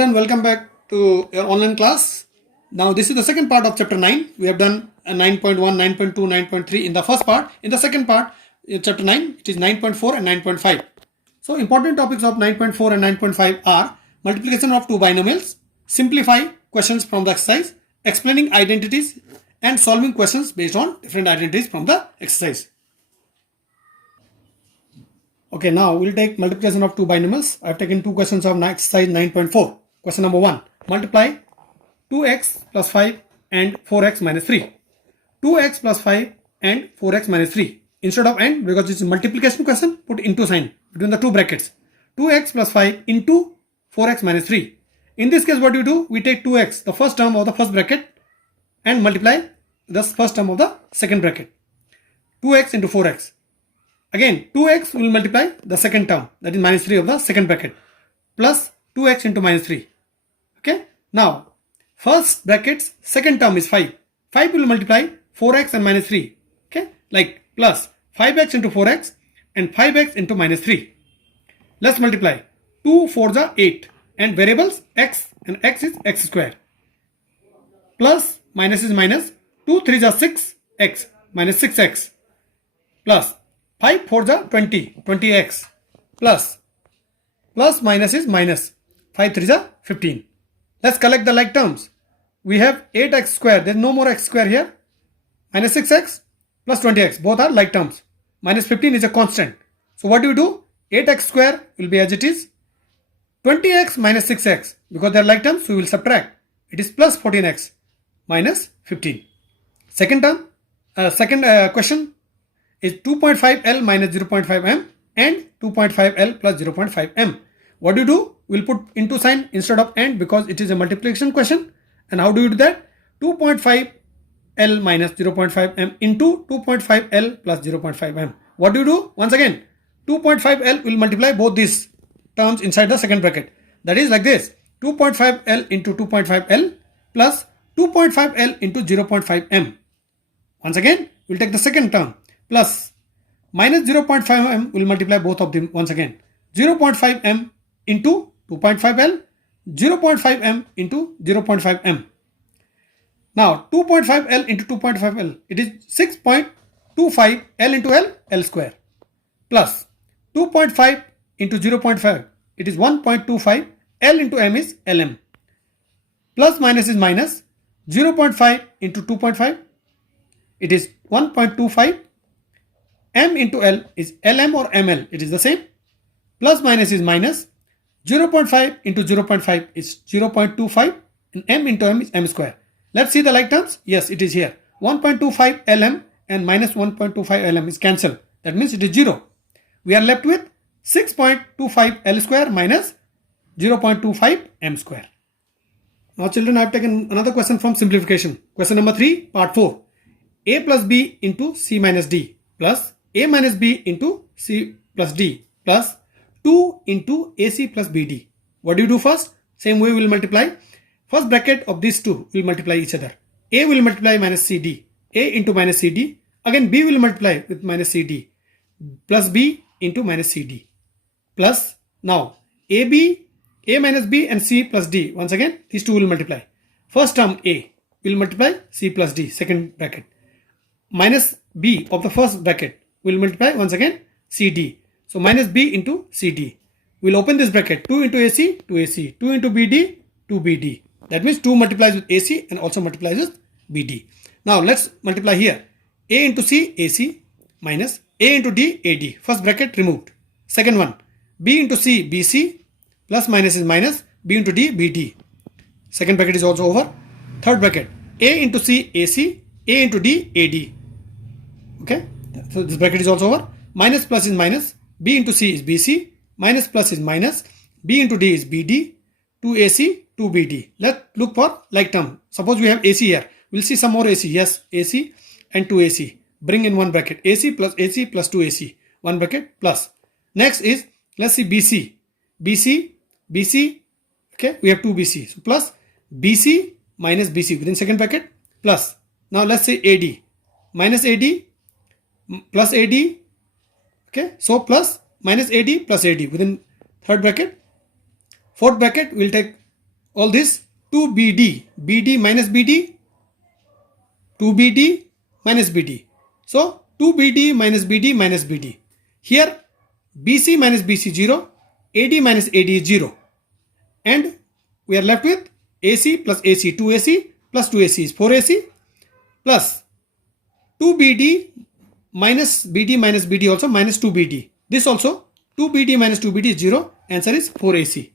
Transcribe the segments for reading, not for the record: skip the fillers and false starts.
And welcome back to your online class. Now this is the second part of chapter 9. We have done 9.1, 9.2, 9.3 in the first part. In the second part, in chapter 9, it is 9.4 and 9.5. So important topics of 9.4 and 9.5 are multiplication of two binomials, simplify questions from the exercise, explaining identities, and solving questions based on different identities from the exercise. Okay, now we'll take multiplication of two binomials. I have taken two questions of exercise 9.4. Question number 1. Multiply 2x plus 5 and 4x minus 3. 2x plus 5 and 4x minus 3. Instead of and, because it's a multiplication question, put into sign between the two brackets. 2x plus 5 into 4x minus 3. In this case, what do? We take 2x, the first term of the first bracket, and multiply the first term of the second bracket. 2x into 4x. Again, 2x will multiply the second term, that is minus 3 of the second bracket, plus 2x into minus 3. Okay. Now, first bracket's second term is 5. 5 will multiply 4x and minus 3. Okay. Like plus 5x into 4x and 5x into minus 3. Let's multiply. 2 4 are 8. And variables x and x is x square. Plus minus is minus. 2 3 are 6x minus 6x. Plus 5 4 are 20. 20x. Plus minus is minus. 5 3 are 15. Let's collect the like terms. We have 8x square. There is no more x square here. Minus 6x plus 20x. Both are like terms. Minus 15 is a constant. So what do? 8x square will be as it is. 20x minus 6x. Because they are like terms, so we will subtract. It is plus 14x minus 15. Second term, question is 2.5L minus 0.5M and 2.5L plus 0.5M. What do? We'll put into sign instead of and because it is a multiplication question. And how do you do that? 2.5L minus 0.5M into 2.5L plus 0.5M. What do? Once again, 2.5L will multiply both these terms inside the second bracket. That is like this. 2.5L into 2.5L plus 2.5L into 0.5M. Once again, we'll take the second term. Plus minus 0.5m will multiply both of them once again. 0.5m into 2.5l, 0.5m into 0.5m. Now 2.5l into 2.5l, it is 6.25 l into l square. Plus 2.5 into 0.5, it is 1.25 l into m is lm. Plus minus is minus. 0.5 into 2.5, it is 1.25. M into L is LM or ML. It is the same. Plus minus is minus. 0.5 into 0.5 is 0.25 and M into M is M square. Let's see the like terms. Yes, it is here. 1.25 LM and minus 1.25 LM is cancelled. That means it is 0. We are left with 6.25 L square minus 0.25 M square. Now children, I have taken another question from simplification. Question number 3, part 4. A plus B into C minus D plus A minus B into C plus D plus 2 into AC plus BD. What do you do first? Same way we will multiply. First bracket of these two will multiply each other. A will multiply minus CD. A into minus CD. Again B will multiply with minus CD. Plus B into minus CD. Plus now AB, A minus B and C plus D. Once again these two will multiply. First term A will multiply C plus D. Second bracket. Minus B of the first bracket will multiply once again CD. So minus B into CD. We'll open this bracket. 2 into AC, 2 AC. 2 into BD, 2 BD. That means 2 multiplies with AC and also multiplies with BD. Now let's multiply here. A into C, AC minus A into D, AD. First bracket removed. Second one. B into C, BC plus minus is minus. B into D, BD. Second bracket is also over. Third bracket. A into C, AC. A into D, AD. Okay, so this bracket is also over. Minus plus is minus. B into C is BC. Minus plus is minus. B into D is BD. 2AC, 2BD. Let's look for like term. Suppose we have AC here. We'll see some more AC. Yes, AC and 2AC. Bring in one bracket. AC plus 2AC. One bracket plus. Next is, let's see BC. BC. Okay, we have 2BC. So plus BC minus BC within second bracket plus. Now let's say AD. Minus AD plus AD. Okay, so plus minus AD plus AD within third bracket. Fourth bracket we'll take all this 2BD, BD minus BD, 2BD minus BD. So 2BD minus BD minus BD. Here BC minus BC 0, AD minus AD is 0. And we are left with AC plus AC, 2AC plus 2AC is 4AC, plus 2BD minus BD also minus 2BD. This also 2BD minus 2BD is 0. Answer is 4AC.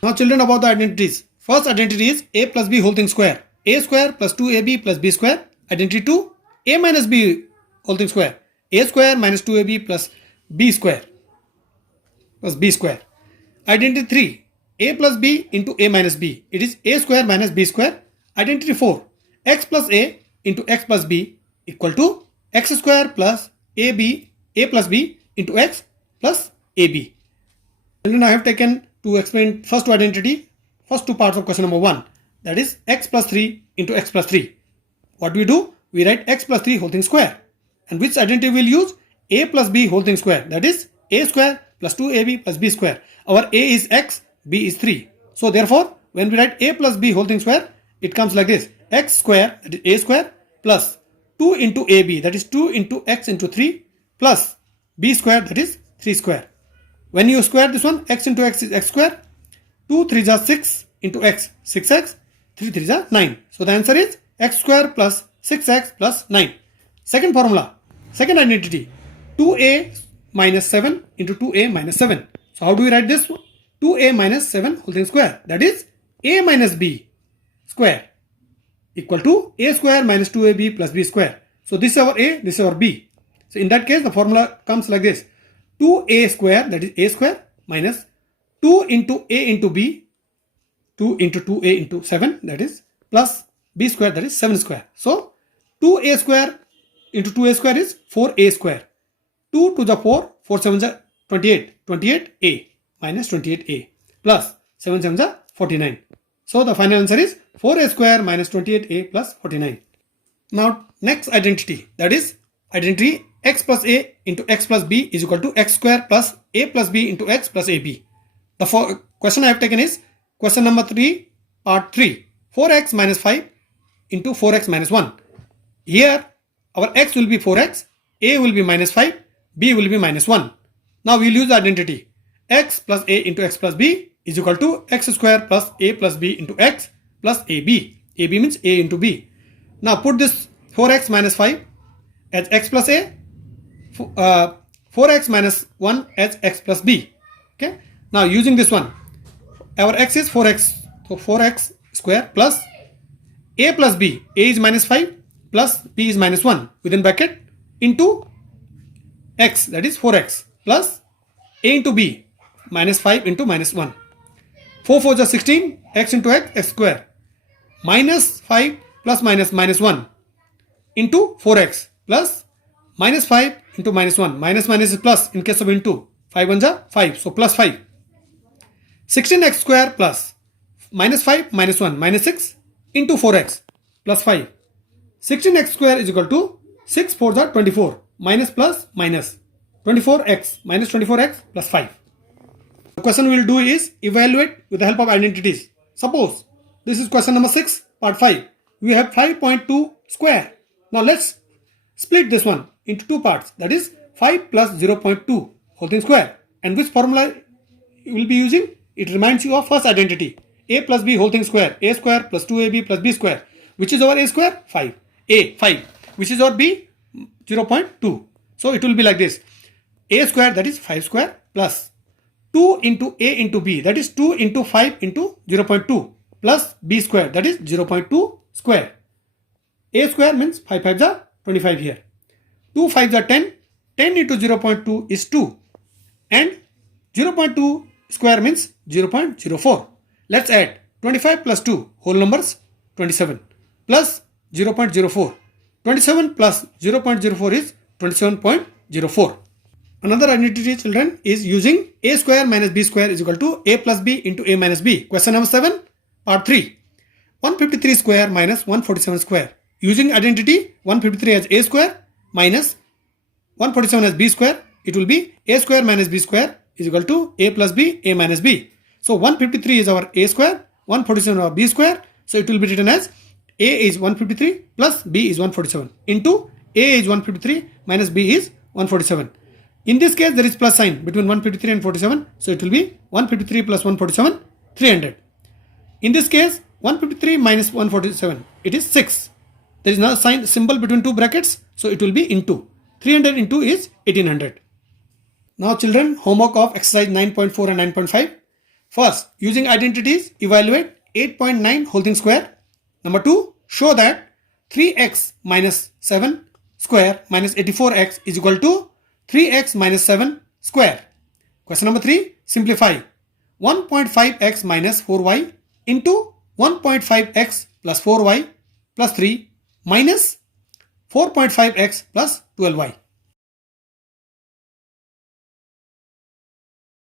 Now children, about the identities. First identity is A plus B whole thing square. A square plus 2AB plus B square. Identity 2, A minus B whole thing square. A square minus 2AB plus B square. Plus B square. Identity 3, A plus B into A minus B. It is A square minus B square. Identity 4, X plus A into X plus B equal to X square plus AB, A plus B into X plus AB. And then I have taken to explain first two identity, first two parts of question number 1. That is X plus 3 into X plus 3. What do? We write X plus 3 whole thing square. And which identity we will use? A plus B whole thing square. That is A square plus 2AB plus B square. Our A is X, B is 3. So therefore, when we write A plus B whole thing square, it comes like this. X square, that is A square, plus 2 into AB, that is 2 into X into 3, plus B square, that is 3 square. When you square this one, X into X is X square. 2 3s are 6 into X, 6X. 3 3s are 9. So the answer is X square plus 6X plus 9. Second formula, second identity, 2A minus 7 into 2A minus 7. So how do we write this one? 2A minus 7 whole thing square. That is A minus B square equal to A square minus 2AB plus B square. So this is our A, this is our B. So in that case, the formula comes like this. 2A square, that is A square, minus 2 into A into B, 2 into 2A into 7, that is, plus B square, that is 7 square. So 2A square into 2A square is 4A square. 2 to the 4, 4 7 is 28, 28A minus 28A plus 7 7 is 49. So the final answer is 4A square minus 28A plus 49. Now next identity, that is identity X plus A into X plus B is equal to X square plus A plus B into X plus AB. The question I have taken is question number 3, part 3, 4X minus 5 into 4X minus 1. Here our X will be 4X, A will be minus 5, B will be minus 1. Now we will use the identity X plus A into X plus B is equal to X square plus A plus B into X plus AB. AB means A into B. Now put this 4X minus 5 as X plus A, 4X minus 1 as X plus B. Okay. Now using this one, our X is 4X. So 4X square plus A plus B. A is minus 5 plus B is minus 1 within bracket into X, that is 4X, plus A into B, minus 5 into minus 1. 4 4 is 16, X into X, X square, minus 5 plus minus minus 1 into 4X plus minus 5 into minus 1. Minus minus is plus in case of into. 5 1 is 5, so plus 5. 16X square plus minus 5 minus 1 minus 6 into 4X plus 5. 16X square is equal to 6 4 is 24. Minus plus minus 24x minus 24x plus 5. The question we will do is evaluate with the help of identities. Suppose this is question number 6, part 5. We have 5.2 square. Now let's split this one into two parts. That is 5 plus 0.2 whole thing square. And which formula you will be using? It reminds you of first identity. A plus B whole thing square. A square plus 2AB plus B square. Which is our A square? 5. A, 5. Which is our B? 0.2. So it will be like this. A square, that is 5 square, plus 2 into A into B, that is 2 into 5 into 0.2, plus B square, that is 0.2 square. A square means 5 5s are 25 here. 2 5s are 10. 10 into 0.2 is 2. And 0.2 square means 0.04. Let's add 25 plus 2, whole numbers 27, plus 0.04. 27 plus 0.04 is 27.04. Another identity, children, is using A square minus B square is equal to A plus B into A minus B. Question number 7, part 3. 153 square minus 147 square. Using identity 153 as A square minus 147 as B square, it will be A square minus B square is equal to A plus B, A minus B. So 153 is our a square, 147 our b square. So it will be written as a is 153 plus b is 147 into a is 153 minus b is 147. In this case, there is plus sign between 153 and 47. So it will be 153 plus 147, 300. In this case, 153 minus 147, it is 6. There is no sign symbol between two brackets. So it will be into. 300 into is 1800. Now children, homework of exercise 9.4 and 9.5. First, using identities, evaluate 8.9 whole thing square. Number 2, show that 3x minus 7 square minus 84x is equal to 3x minus 7 square. Question number 3, simplify 1.5x minus 4y into 1.5x plus 4y plus 3 minus 4.5x plus 12y.